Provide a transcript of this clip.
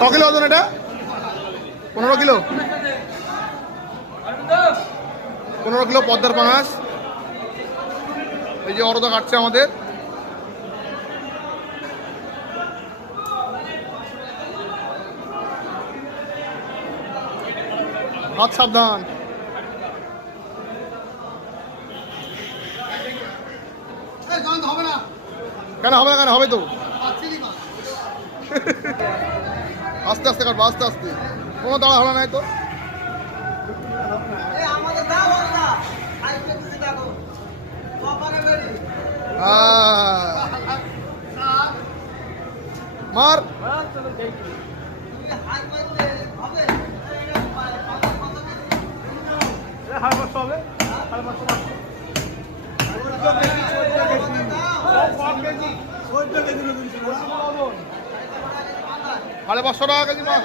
ক কিলো ওজন এটা? 15 কিলো। 15 কিলো পদ্মার পাঙাশ। এই যে অরদা কাটছে আমাদের। হাত সাবধান। কেন হবে না? কেন হবে তো। আস্তে আস্তে কাটবো, আস্তে আস্তে, কোনো তাড়াহুড়া নাই তো। মার সাড়ে 500 টাকা কেজি মাছ।